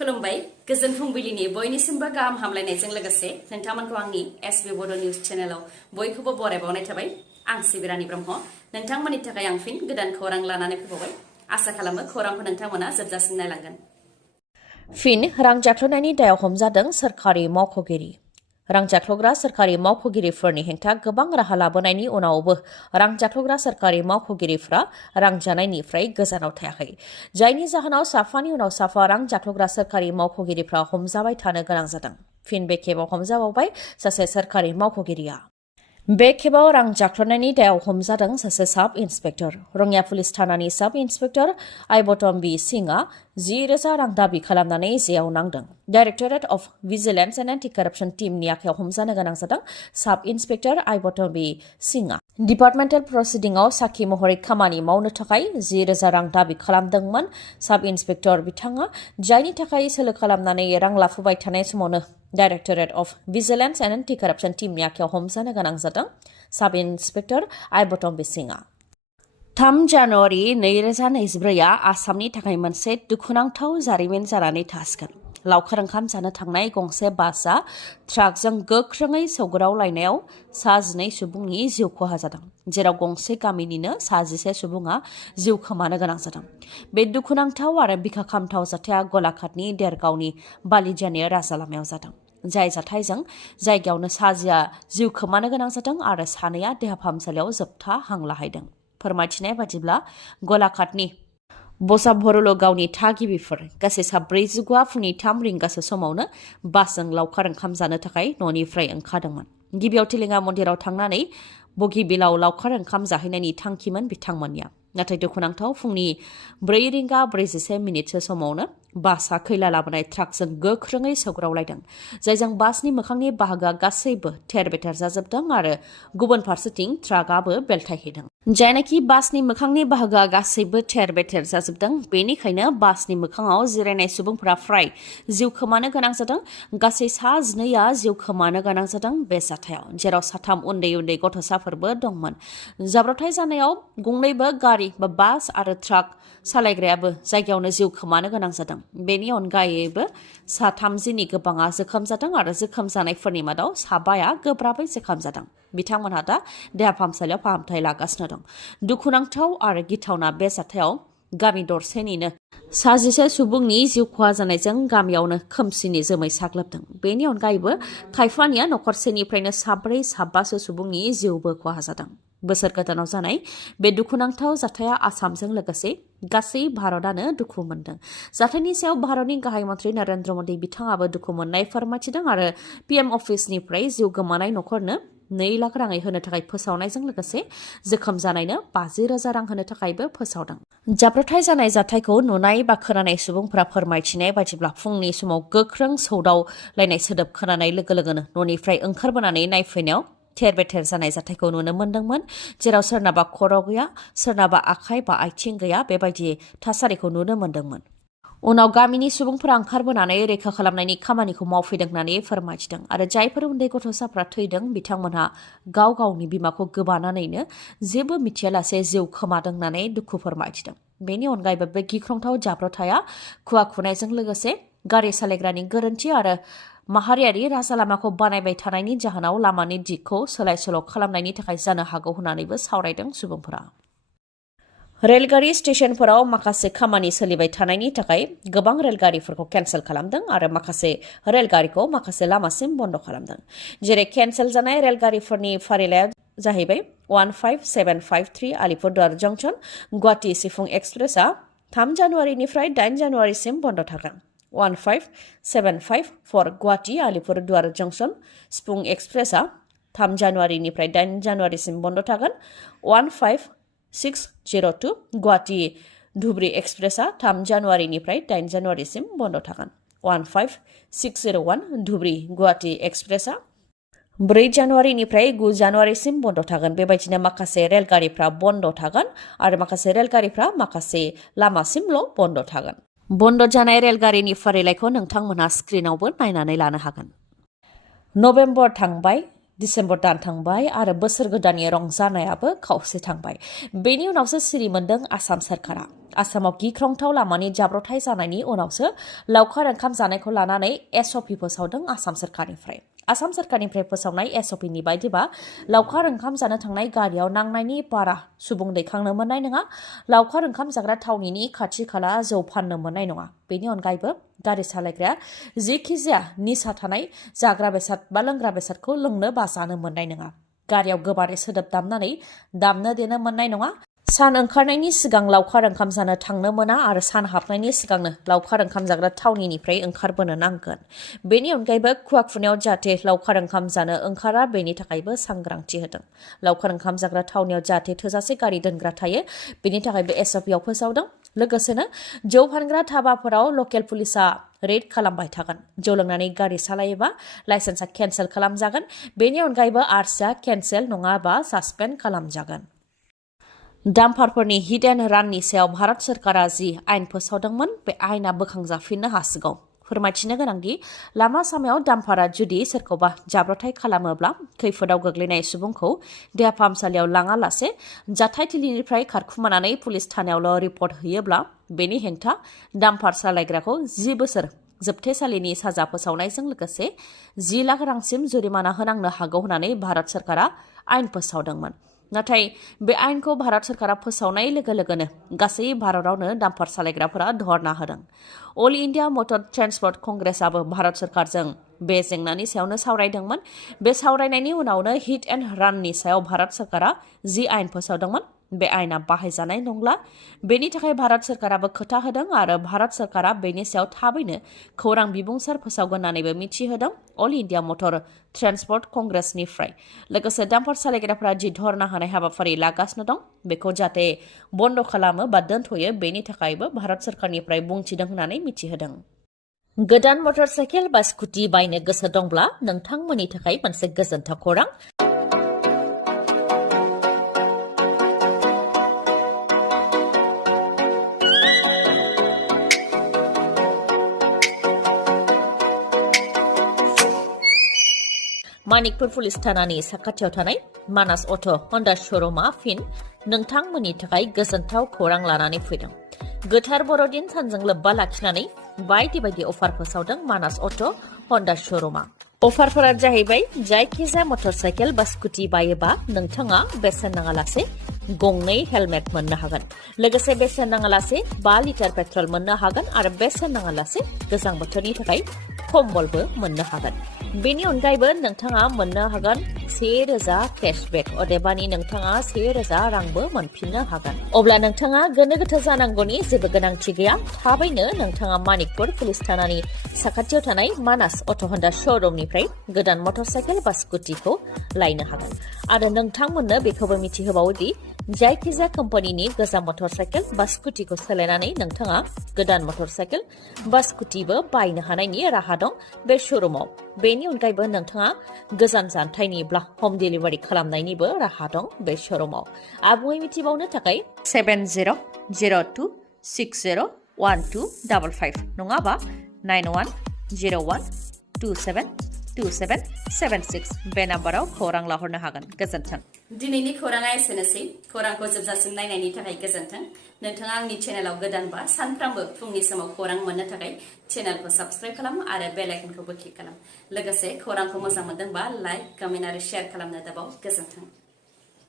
खुलुमबाय गोजोन फुंबिलिनि बयनिसिमबो गाहाम हामलायनायजों लोगोसे नोंथांमोनखौ आंनि एसबी बड निउज चेनेलाव बयखौबो बरायबावनाय थाबाय। आं सिबिरानि ब्रह्म नोंथांमोननि थाखाय आं फिन गोदान खौरां लानानै फैबावबाय। आसा खालामो खौरांखौ नोंथांमोना जोबजासिम नायलांगोन। फिन रां जाख्ल'नायनि दायाव हमजादों सोरखारि मावख'गिरि। रां जाख्ल'ग्रा सोरखारि मावख'गिरिफोरनि हेंथा गोबां राहा लाबोनायनि उनावबो रां जाख्ल'ग्रा सोरखारि मावख'गिरिफ्रा रां जानायनिफ्राय गोजानाव थायाखै। जायनि जाहोनाव साफानि उनाव साफा रां जाख्ल'ग्रा सोरखारि मावख'गिरिफ्रा हमजाबाय थानो गोनां जादों। फिन बे खेबाव हमजाबावबाय सासे सोरखारि मावख'गिरिया। बे खेबाव रां जाख्ल'नायनि दायाव हमजादों सासे साब इन्सपेक्टर। रङिया पुलिस थानानि साब इन्सपेक्टर आइबटम्बी सिंहआ 10,000 रां दाबि खालामनानै जेयाव नांदों। Directorate of vigilance and anti corruption टीमनि आखायाव हमजानो गोनां जादों साब इन्सपेक्टर आइबटम्बी सिंहआ। डिपार्टमेन्टेल प्रसिडिंआव साखि महरै खामानि मावनो थाखाय 10,000 रां दाबि खालामदोंमोन साब इन्सपेक्टर बिथाङा, जायनि थाखाय सोलो खालामनानै रां लाफुबाय थानाय समावनो directorate of vigilance and anti corruption टीमनि आखायाव हमजानो गोनां जादों साब इन्सपेक्टर आइबटम्बी सिंहआ। 3 जानुवारि 2024 आसामनि थाखाय मोनसे दुखुनांथाव जारिमिन जानानै थासिगोन। लावखार ओंखाम जानो थांनाय गंसे बासआ ट्राकजों गोख्रोङै सौग्रावलायनायाव 12 सुबुंनि जिउ खहा जादों, जेराव गंसे गामिनिनो 11 सुबुङा जिउ खोमानो गोनां जादों। बे दुखुनांथाव आरो बिखा खामथाव जाथाया गलाघाटनि देरगावनि बालिजानि राजा लामायाव जादों। जाय जाथायजों जायगायावनो 11 जिउ खोमानो गोनां जादों आरो 2 देहा फाहामसालियाव जोबथा हां लाहैदों। फोरमायथिनाय बादिब्ला गलाघाटनि बरो गावनि थागिबिफोर गासै 49 फुंनि 3 रिंगासो समावनो बासजों लावखार ओंखाम जानो थाखाय न'निफ्राय ओंखारदोंमोन। गिबियाव तिलिङा मन्दिराव थांनानै बगिबिलाव लावखार ओंखाम जाहैनायनि थांखिमोन बिथांमोननिया। नाथाय दुखुनांथाव फुंनि 4 रिंगा 41 मिनिटसो समावनो बासआ खैला लाबोनाय ट्राकजों गोख्रोङै सौग्रावलायदों, जायजों बासनि मोखांनि बाहागोआ गासैबो थेर-बेथेर जाजोबदों आरो गुबुन फारसेथिं ट्राकआबो बेलथायहैदों। जायनाखि बासनि मोखांनि बाहागोआ गासैबो थेर-बेथेर जाजोबदों, बेनिखायनो बासनि मोखाङाव जिरायनाय सुबुंफोरा फ्राय जिउ खोमानो गोनां जादों। गासै 12आ जिउ खोमानो गोनां जादों बे जाथायाव, जेराव 3 उन्दै गथ'साफोरबो दंमोन। जाब्रबथाय जानायाव गंनैबो गारि बास आरो ट्राक सालायग्रायाबो जायगायावनो जिउ खोमानो गोनां जादों। बेनि अनगायैबो 30नि गोबाङा जोखोम जादों आरो जोखोम जानायफोरनि मादाव 5आ गोब्राबै जोखोम जादों। बिथांमोनहा दा देहा फाहामसालियाव फाहामथाय लागासिनो दं। दुखुनांथाव आरो गिथावना बे जाथायाव गामि दरसेनिनो 11 सुबुंनि जिउ खहा जानायजों गामियावनो खोमसिनि जोमै साग्लोबदों। बेनि अनगायैबो खायफानिया नखरसेनिफ्रायनो 4-5 सुबुंनि जिउबो खहा जादों। बोसोर गोदानाव जानाय बे दुखुनांथाव जाथाया आसामजों लोगोसे गासै भारतआनो दुखु मोनदों। जाथायनि सायाव भारतनि गाहाय मन्थ्रि नरेन्द्र मदि बिथाङाबो दुखु मोननाय फोरमायथिदों आरो पिएम अफिसनिफ्राय जिउ गोमानाय नखरनो 2 लाख राङै होनो थाखाय फोसावनायजों लोगोसे जोखोम जानायनो 50,000 रां होनो थाखायबो फोसावदों। जाब्रबथाय जानाय जाथायखौ नुनाय बा खोनानाय सुबुंफोरा फोरमायथिनाय बायदिब्ला फुंनि समाव गोख्रों सौदावलायनाय सोदोब खोनानाय लोगो लोगोनो न'निफ्राय ओंखारबोनानै नायफैनायाव थेर-बेथेर जानाय जाथायखौ नुनो मोन्दोंमोन, जेराव सोरनाबा खर' गैया, सोरनाबा आखाइ बा आथिं गैया, बेबायदि थासारिखौ नुनो मोन्दोंमोन। उनाव गामिनि सुबुंफोरा ओंखारबोनानै रैखा खालामनायनि खामानिखौ मावफैदों होननानै फोरमायथिदों आरो जायफोर उन्दै गथ'साफ्रा थैदों बिथांमोनहा गाव गावनि बिमाखौ गोबानानैनो जेबो मिथियालासे जिउ खोमादों होननानै दुखु फोरमायथिदों। बेनि अनगायैबो बे गिख्रंथाव जाब्रबथाया खुवा खुनायजों लोगोसे गारि सालायग्रानि गोरोन्थि आरो माहारियारि राजा लामाखौ बानायबाय थानायनि जाहोनाव लामानि दिगखौ सोलाय-सोल' खालामनायनि थाखाय जानो हागौ होननानैबो सावरायदों सुबुंफोरा। रेलगारि स्टेशनफोराव माखासे खामानि सोलिबाय थानायनि थाखाय गोबां रेलगारिफोरखौ केन्सेल खालामदों आरो माखासे रेलगारिखौ माखासे लामासिम बन्द खालामदों। जेरै केन्सेल जानाय रेलगारिफोरनि फारिलाइया जाहैबाय 15753 आलिपुरदुवार जंक्शन गुवाहाटी सिफुं एक्सप्रेसआ 3 जानुवारिनिफ्राय 8 जानुवारिसिम बन्द थागोन। 15754 गुवाहाटी आलिपुरदुवार जंक्शन सिफुं एक्सप्रेसआ 3 जानुवारिनिफ्राय 8 जानुवारिसिम बन्द थागोन। 15602 गुवाहाटी धुबरी एक्सप्रेसआ 3 जानुवारिनिफ्राय 8 जानुवारिसिम बन्द थागोन। 15601 धुबरी गुवाहाटी एक्सप्रेसआ 4 जानुवारिनिफ्राय 9 जानुवारिसिम बन्द थागोन। बेबायदिनो माखासे रेलगारिफ्रा बन्द थागोन आरो माखासे रेलगारिफ्रा माखासे लामासिमल' बन्द थागोन। बन्द जानाय रेलगारिनि फारिलाइखौ नोंथांमोनहा स्क्रिनावबो नायनानै लानो हागोन। नभेम्बर थांबाय, डिसेम्बर दान थांबाय आरो बोसोर गोदाननि रंजानायाबो खावसे थांबाय। बेनि उनावसो सिरि मोनदों आसाम सरकारा। आसामाव गिख्रंथाव लामानि जाब्रबथाय जानायनि उनावसो लावखार ओंखाम जानायखौ लानानै एसअपि फोसावदों आसाम सरकारनिफ्राय। आसाम सरकारनिफ्राय फोसावनाय एसअपिनि बायदिबा लावखार ओंखाम जानो थांनाय गारियाव नांनायनि बारा सुबुं दैखांनो मोननाय नङा। लावखार ओंखाम जाग्रा थावनिनि खाथि खाला जौ फाननो मोननाय नङा। बेनि अनगायैबो गारि सालायग्राया जेखिजाया निसा थानाय जाग्रा बेसाद बा लोंग्रा बेसादखौ लोंनो बा जानो मोननाय नङा। गारियाव गोबारै सोदोब दामनानै दामनो देनो मोननाय नङा। सान ओंखारनायनि सिगां लावखार ओंखाम जानो थांनो मोना आरो सान हाबनायनि सिगांनो लावखार ओंखाम जाग्रा थावनिनिफ्राय ओंखारबोनो नांगोन। बेनि अनगायैबो खुवा खुनायाव जाहाथे लावखार ओंखाम जानो ओंखारा बेनि थाखायबो सांग्रांथि होदों। लावखार ओंखाम जाग्रा थावनियाव जाहाथे थोजासे गारि दोनग्रा थायो बेनि थाखायबो एसअपिआव फोसावदों। लोगोसेनो जौ फानग्रा धाबाफोराव लकेल पुलिसा रेड खालामबाय थागोन। जौ लोंनानै गारि सालायोबा लाइसेन्सआ केन्सेल खालामजागोन। बेनि अनगायैबो आरसिआ केन्सेल नङाबा सासपेन्ड खालामजागोन। डाम्पारफोरनि हिट एन्ड राननि सायाव भारत सरकारा जि आयेन फोसावदोंमोन बे आयेना बोखांजाफिननो हासिगौ। फोरमायथिनो गोनांदि लामा सामायाव डाम्पारा जुदि सोरखौबा जाब्रबथाय खालामोब्ला खैफोदाव गोग्लैनाय सुबुंखौ देहा फाहामसालियाव लाङालासे जाथायथिलिनिफ्राय खारखुमानानै पुलिस थानायावल' रिपर्ट होयोब्ला बेनि हेंथा डाम्पार सालायग्राखौ 10 बोसोर जोबथेसालिनि साजा फोसावनायजों लोगोसे 10 लाख रांसिम जुरिमाना होनांनो हागौ होननानै भारत सरकारा आयेन फोसावदोंमोन। नाथाय बे आयेनखौ भारत सरकारा फोसावनाय लोगो लोगोनो गासै भारतावनो डाम्पार सालायग्राफोरा धरना होदों। अल इन्डिया मटर ट्रान्सपर्ट कंग्रेसआबो भारत सरकारजों बे जेंनानि सायावनो सावरायदोंमोन। बे सावरायनायनि उनावनो हिट एन्ड राननि सायाव भारत सरकारा जि आयेन फोसावदोंमोन बे आयेना बाहायजानाय नंला। बेनि थाखाय भारत सरकाराबो खोथा होदों आरो भारत सरकारा बेनि सायाव थाबैनो खौरां बिबुंसार फोसावगोन होननानैबो मिथिहोदों अल इन्डिया मटर ट्रान्सपर्ट कंग्रेसनिफ्राय। लोगोसे डाम्पार सालायग्राफोरा जि धरना होनाय हाबाफारि लागासिनो दं बेखौ जाहाथे बन्द खालामो बा दोनथ'यो बेनि थाखायबो भारत सरकारनिफ्राय बुंथिदों होननानै मिथिहोदों। गोदान मटर साइकेल बा स्कुटि बायनो गोसो दंब्ला नोंथांमोननि थाखाय मोनसे गोजोनथाव खौरां। मानिकपुर पुलिस थानानि साखाथियाव थानाय मानास अट' हन्डा श'रुमा फिन नोंथांमोननि थाखाय गोजोनथाव खौरां लानानै फैदों। गोथार बर'दिन सानजों लोब्बा लाखिनानै बायदि बायदि अफार फोसावदों मानास अट' हन्डा श'रुमा। अफारफोरा जाहैबाय जायखिजाया मटर साइकेल बा स्कुटि बायोबा नोंथाङा बेसेन नाङालासे गंनै हेलमेट मोननो हागोन। लोगोसे बेसेन नाङालासे 5 लिटार पेट्रल मोननो हागोन आरो बेसेन नाङालासे गोजां बोथोरनि थाखाय कम्बलबो मोननो हागोन। बेनि अनगायैबो नोंथाङा मोननो हागोन 1000 केशबेक, अदेबानि नोंथाङा 1000 रांबो मोनफिननो हागोन। अब्ला नोंथाङा गोनो गोथो जानांगौनि जेबो गोनांथि गैया। थाबैनो नोंथाङा मानिकपुर पुलिस थानानि साखाथियाव थानाय मानास अट' हन्डा श'रुमनिफ्राय गोदान मटर साइकेल बा स्कुटिखौ लायनो हागोन। आरो नोंथांमोननो बेखौबो मिथिहोबावोदि जायखिजाया कम्पानिनि गोजाम मटर साइकेल बा स्कुटिखौ सोलायनानै नोंथाङा गोदान मटर साइकेल बा स्कुटिबो बायनो हानायनि राहा दं बे श'रुमाव। बेनि अनगायैबो नोंथाङा गोजान जानथायनिब्ला हम डिलिभारि खालामनायनिबो राहा दं बे श'रुमाव। आबुङै मिथिबावनो थाखाय 7002601255 नङाबा 9101272776 बे नाम्बाराव खौरां लाहरनो हागोन। गोजोन्थों। दिनैनि खौराङा एसेनोसै। खौरांखौ जोबजासिम नायनायनि थाखाय गोजोन्थों। नोंथाङा आंनि चेनेलाव गोदानबा सानफ्रामबो फुंनि समाव खौरां मोननो थाखाय चेनेलखौ साबस्क्राइब खालाम आरो बेल आइकनखौबो क्लिक खालाम। लोगोसे खौरांखौ मोजां मोनदोंबा लाइक, कमेन्ट आरो शेयार खालामनो दाबाव। गोजोन्थों।